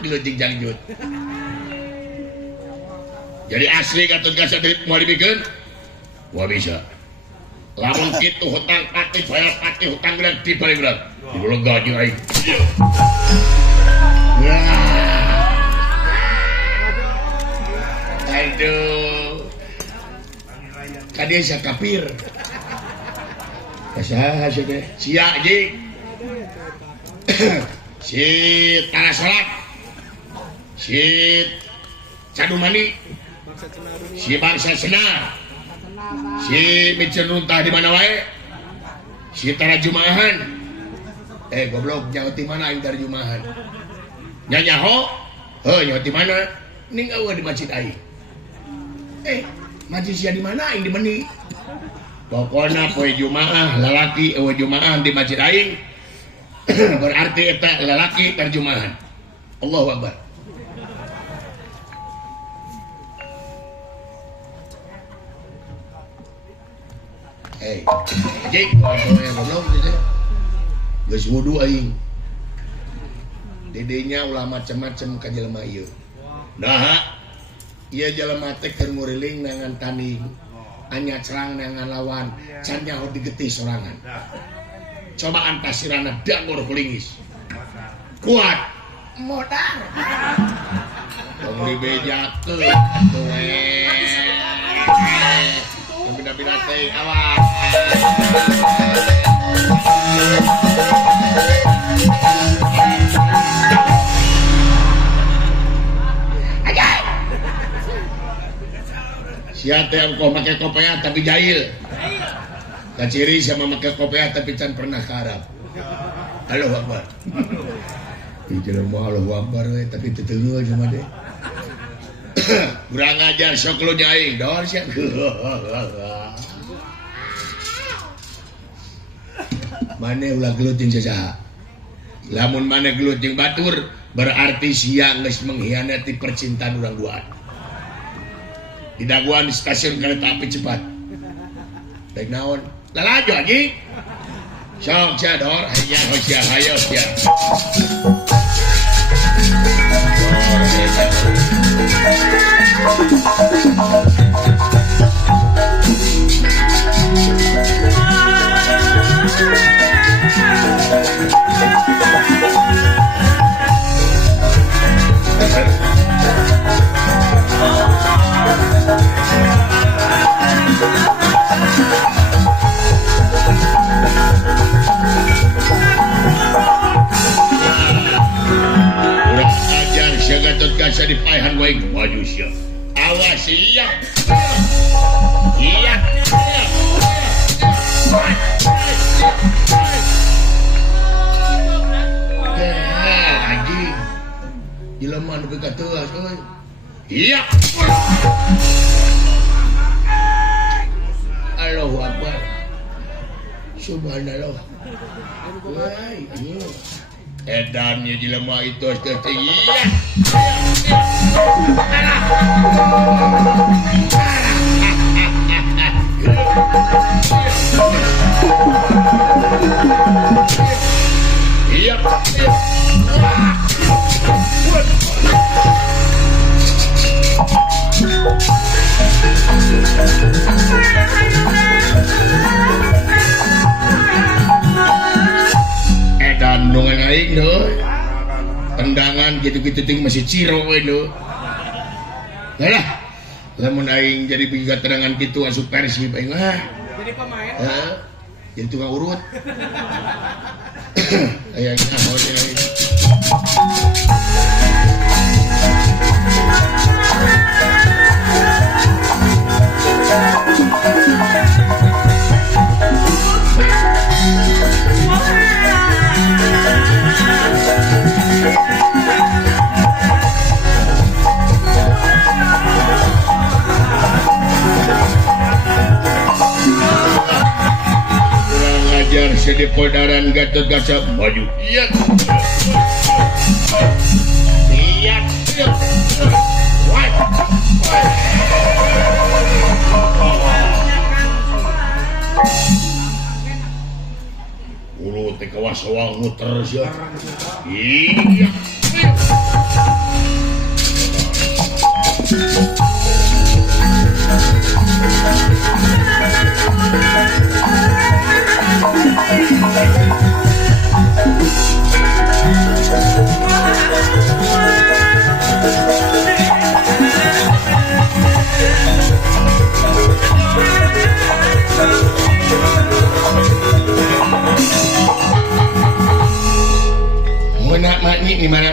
Geleuting jangjut. Jadi asli Gatot Kaca mau dibikin? Wah bisa. Lamun kitu hutang pati bayar pati hutang berat di paling berat. Dibelega jeung aing. Aduh. Kade sia kapir. Kasaha sia teh? Sia jeung. Si tanah salat. Si Cadu Mani. Si Bangsa Senar. Si Micen Runtah di mana wae? Si Tarajumahan. Goblok, nyawa di mana aing Tarajumahan? Nyanyaho? Nyawa di mana? Ning eueuh di masjid aing. Masjid sia di mana aing di Meni? Pokona poe Jumaah lalaki eueuh Jumaah di masjid aing. Berarti eta lalaki Tarajumahan. Allahu Akbar. Jik, yang goblok gitu. Geus wudu aing. Dedenya ulah macem-macem ka jelema ieu. Nah, ieu jelema teh keur nguriling nangan tanding. Anya cerang nangan lawan, can nyaho digetih sorangan. Cobaan pasirana dangor kulingis. Kuat modal. Tong dibejakeun atuh bina-bina teh awas. Ajay. Sia teh engko make kopiah tapi jahil. Kaciri sama make kopiah tapi can pernah ke Arab. Allahu Akbar. Jelema Allahu Akbar we tapi teu teungeuh sama deh. Kurang ajar sok lu aing dor sia. Mane ulah gelut jeung sasaha. Lamun mane gelut jeung batur berarti sia geus mengkhianati percintaan urang duaan. Di daguan di stasiun kereta api cepat. Daek naon? Lalajo anjing. Sok sia dor aya sia hayo sia. Gatot Kaca di paehan wae maju sia. Awas sia. Iya. Anjing. Jelema nu begateuas euy. Iya. Allahu Akbar. Subhanallah. Wah, iya. Edannya jelema itu tinggi. Iya. Edan dongeng aing do. Tendangan gitu-gitu ting masih ciro we do. Lah, lamun aing jadi biga tendangan kitu asup Persib aing mah. Jadi pemain. Heeh. Jadi tukang urut. Aya naon aing. Sedi Poldaran Gatot Kaca maju. Iya. Iya. Ulu teh kawas awang muter sia. Iya.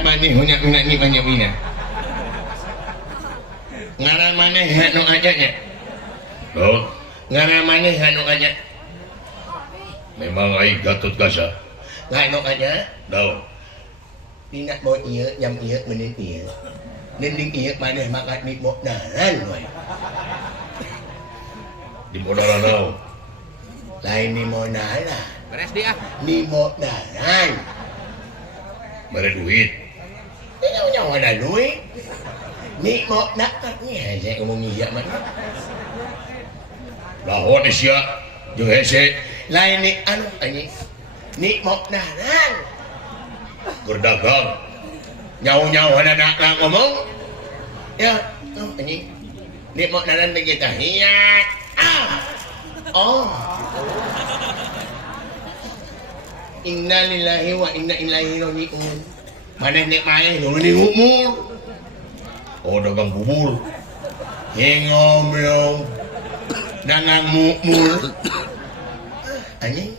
maneh nya ni banyak mina. Ngaran maneh anu aja nya. Oh, ngaran maneh anu aja. Memang aing Gatot Kaca. Anu aja. Daun. Dina mau ieu nyam ieu meuneun ieu. Nending ieu maneh makan di modalan we. Di modalan naon? Lain di modalan. Beres dia. Di modalan. Bare duit. Nya ada duit. Ni mau nak nya saya ngomong iya mah. Lahon sia jeung hese lain ni anu anjing. Ni mau dagang. Berdagang. Nyau-nyau anak ngomong. Ya, anjing. Ni mau dagang kita. Iya. Oh. Inna lillahi wa inna ilaihi raji'un. Maneh nek main nulis umur. Oh dagang bubur. Hengom long. Dagang mukmul. Anjing.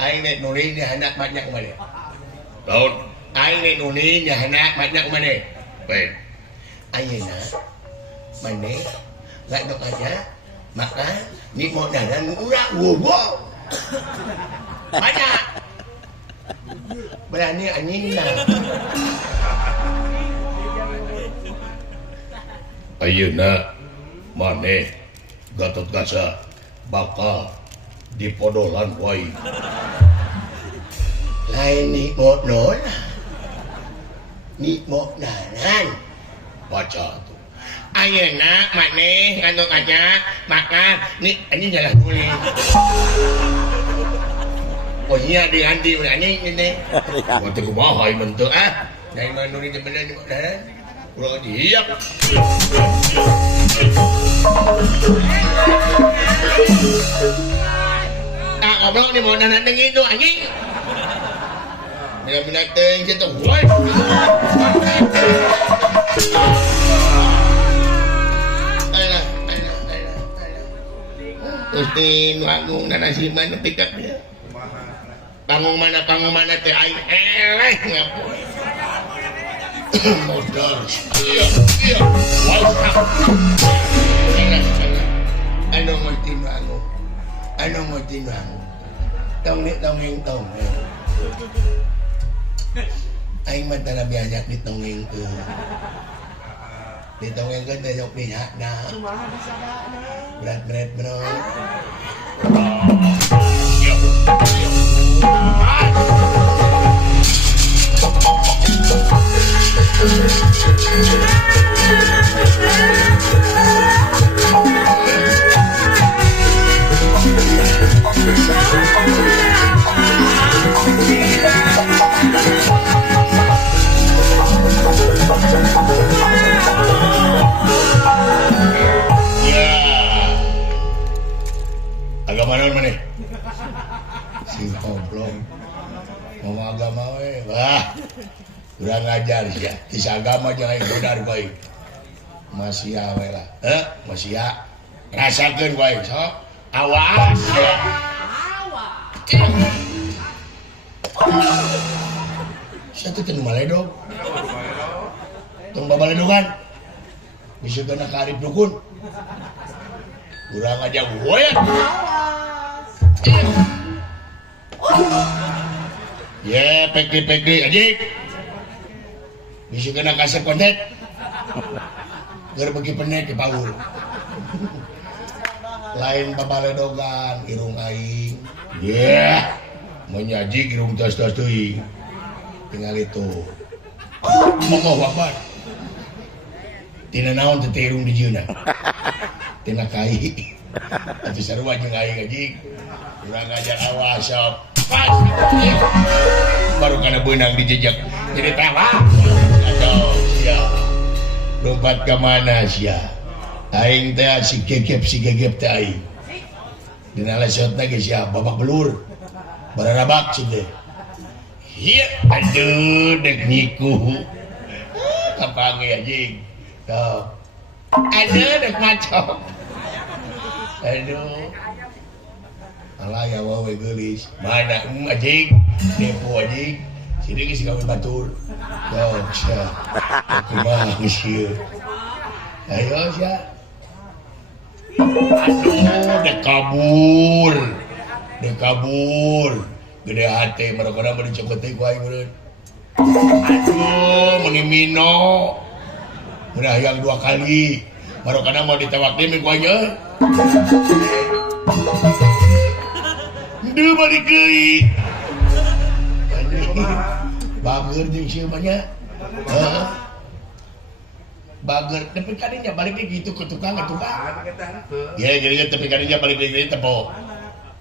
Aing nek nulis nya anak banyak maneh. Laut. Aing nek nulis nya anak banyak maneh. Baik. Ayeuna maneh gak dok aja maka ni mau dagang ulah gogo. Banyak. Berani anjing dah. Ayeuna maneh Gatot Kaca bakal dipodolan wae. Lain ni modal. Ni modalan. Baca tuh. Ayeuna maneh Gatot Kaca maka ni anjing jalan tulis. Oh iya di handi anjing ini. Waktu kumaha ieu mentu ah. Dari mana ni bener ni modalan. Ulah dihiap. Tak ngobrol ni modalan teh gitu anjing. Bila-bila teh gitu. Woi. Alah. Gusti nganggung nanasiman pikat dia. Panggung mana teh aing eleh ngapun. Modal. Iya. Wow. Ano mo tinango? Tong yang tong. Aing mah tara biayak di tongeng teu. Di tongeng kan teh sok pihakna. Kumaha disadana? Berat bro. Agama naon maneh? Si goblok. Ngomong agama we. Wah. Kurang ajar sia. Ti agama jeung aing bodar bae. Masih we lah. Masih ya. Rasakeun wae sok. Awas. Satu teu maledog. Tong babaledogan. Bisa kena karib dukun. Kurang aja gue. Ya, pekli anjing. Bisa kena kasih konten. Gara bagi penek di paul. Lain babaledogan irung aing. Ya. Menyaji irung tas-tas teuing. Tinggal itu. Mokoh wabar. Tina naon teh irung di jeuna. Tina kai. Atuh sarua jeung aing anjing. Urang ngajar awas sok. Pas. Baru kana beunang dijejak. Jadi tawah. Aduh, sia. Lompat ke mana sia? Aing teh si gegep teh aing. Dina lesotna ge sia babak belur. Bararabak cenah. Iya, aduh dek niku. Kapange anjing. Tuh. Aduh dek macok. Aduh. Alah ya wae geulis. Mana anjing? Depo anjing. Si Jadi geus gawe batur. Yo, sia. Kumaha geus ieu? Ayo sia. Aduh, dekabur. Gede hati mereka mau dicokot teh ku aing meureun. Aduh, meni mino. Udah yang 2 kali. Mereka mau ditewak deui ku aing. Duh balik deui. Bager jeung sieu mah nya. Heeh. Bager tapi kadinya balik gitu ke tukang. Ya gini tapi kadinya balik deui tepok.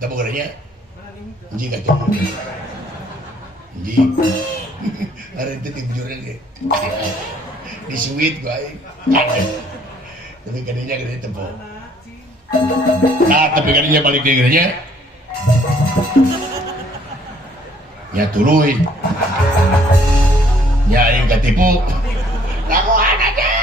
Tepok nya. Anjing atuh. Anjing. Are itu di bujuran ge. Di suwit gua aing. Tapi kadinya gede tepok. Tapi kadinya balik deui nya. Ya tuluy. Ya aing katipu. Lakuan aja.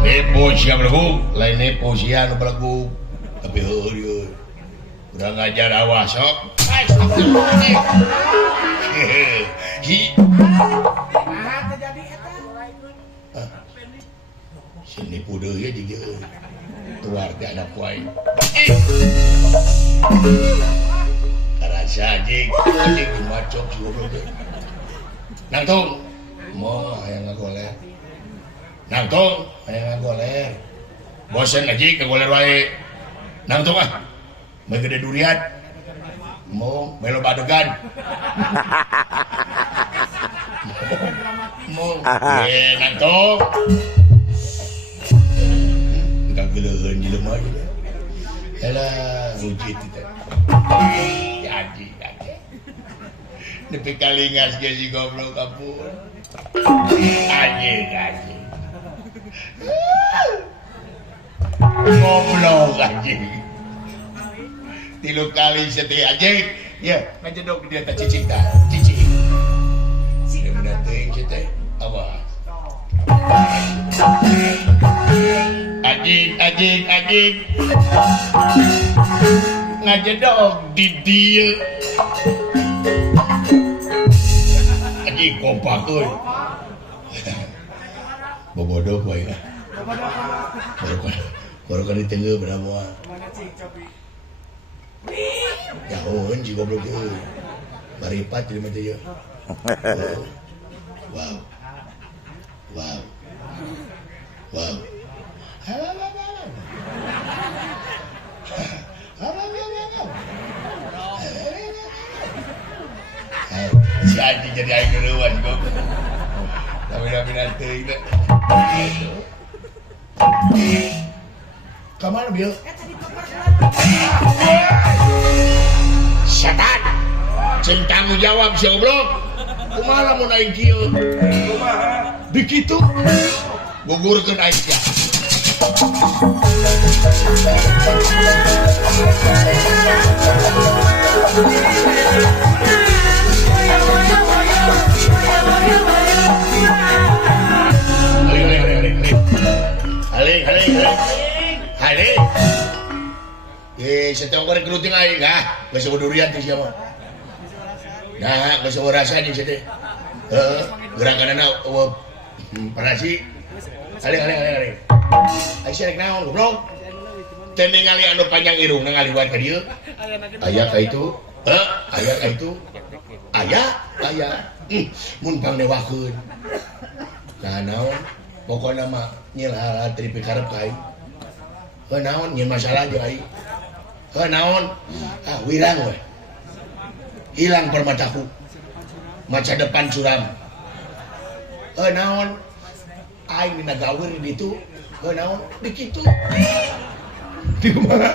Nepo sia belagu, lain nepo sia nu belagu. Tapi heueur ieu. Udah ngajar awas sok. Hi. Sini pudeui ya jeung ieu. Tuar teh anak kuai. Karasa anjing dimacok si goblok teh. Nang tong, moal aya ngagoler. Nang tong, aya ngagoler. Bosen anjing ngagoler wae. Nang tong ah. Meh gede durian. Mau melo badegan. Mau nang tong. Geleun di lemah gitu. Elah, rujit itu. Jadi. Nepi kalingas ge si goblok kapur. Anjing. Goblok anjing. 3 kali seteh anjing. Ya, ngajedog dia teh cicing tah. Cicing. Dia bener teuing seteh. Awas. Anjing ngajedog di dieu anjing kompak euy bobodoh wae lah baru kan ditengeu bener moal jauh anjing goblok euy baripat di mah teh. Wow. Si anjing jadi aing geuleuan goblok. Tapi nanti teh. Ka mana bieu? Setan. Cing tanggung jawab si goblok. Kumaha lamun aing kieu? Kumaha? Dikitu. Gugurkeun aing teh. Halik. Setengah korek keruting aing geus durian teh sia mah. Nah, geus rasa jeung teh. Heeh, gerakanana parasi. Halik. Aing rek naon goblok? Teu ningali anu panjang irungna ngaliwat ka dieu. Aya ka itu? Aya ka itu? Aya. Mun pangdewakeun. Nah, naon? Pokona mah nyil hal tri pikarep ka aing. Naon nyil masalah jeung aing. Naon? Wirang we. Hilang permataku. Maca depan suram. Naon? Aing dina gawir ditu. Naon? Dikitu. Di mana?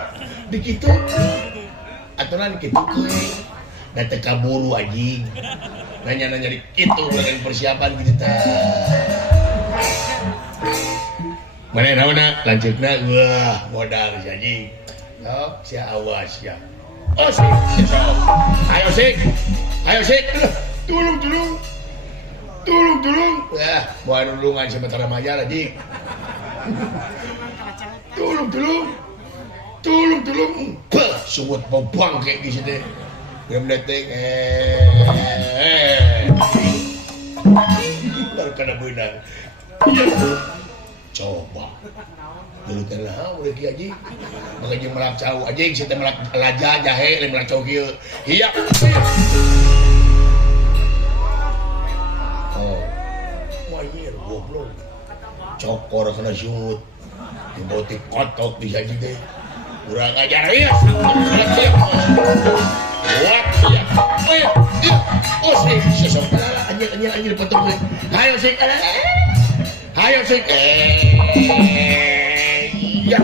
Dikitu. Aturan kitu kuy. Da teu kaburu anjing. Nanya-nanya dikitu dengan persiapan gitu tah. Mana naonna lanjutna wah modal si anjing. Sok sia awas ya. Oh sik. Ayo sik. Tulung. Tulung. Buah nulungan sementara maya lagi. Tulung. Sungut bobang kayak gitu deh. Belum detik. Baru kena benar. Coba. Dulu kenal udah kieu aji. Makanya melak cau aja kita melak laja jahe lain melak cau kieu. Iya. Oh. Wah goblok. Cokor kena sungut. Dibotik kotok di saji teh. Kurang ajar ya. What ya? Oh sih, sesok anjir potong. Hayo sih. Ya.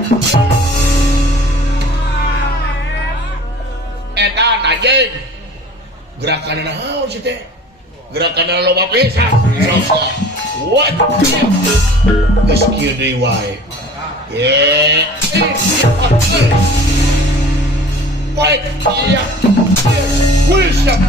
Edan anjing. Gerakan naon sih teh? Gerakan loba pisan. What? Geus kieu deui wae. Wait, iya. Wisdom.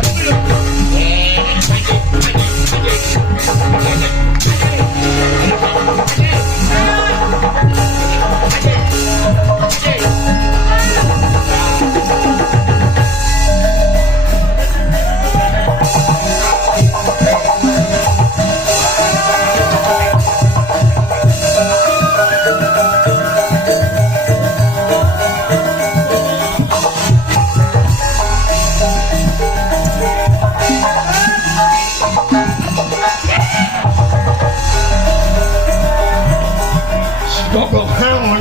Goblok naon.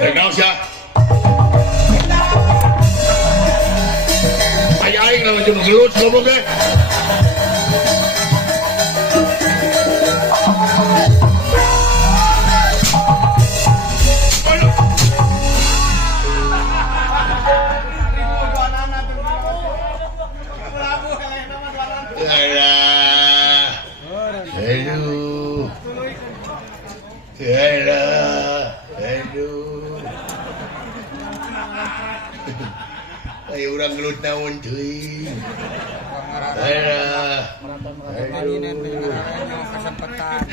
Kenal siya? Ay naman yung gelut, goblok deh. Ayo urang gelut naon teuing. Malinen kesempatan.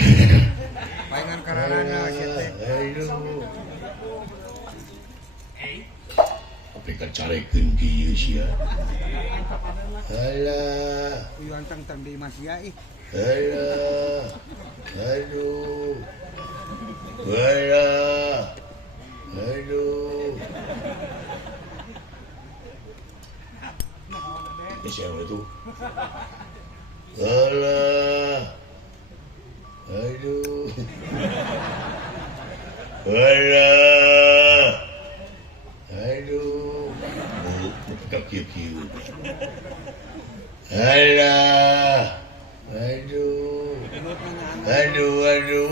Paingan kararana teh. Apa kacarekeun kieu sia. Alah. Uyu antang-tang di Masya ih. Alah. Aduh. Alah. Aduh. Siapa itu? Alah. Aduh. Alah. Aduh. Buka kieu-kieu. Alah. Aduh. Aduh. Aduh.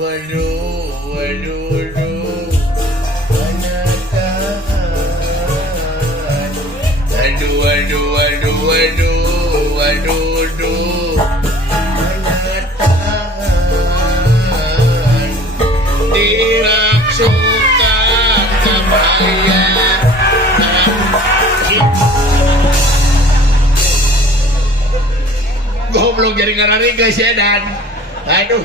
Manatahan dilaksukan kebayang goblok jadi ngarari guys ya dan aduh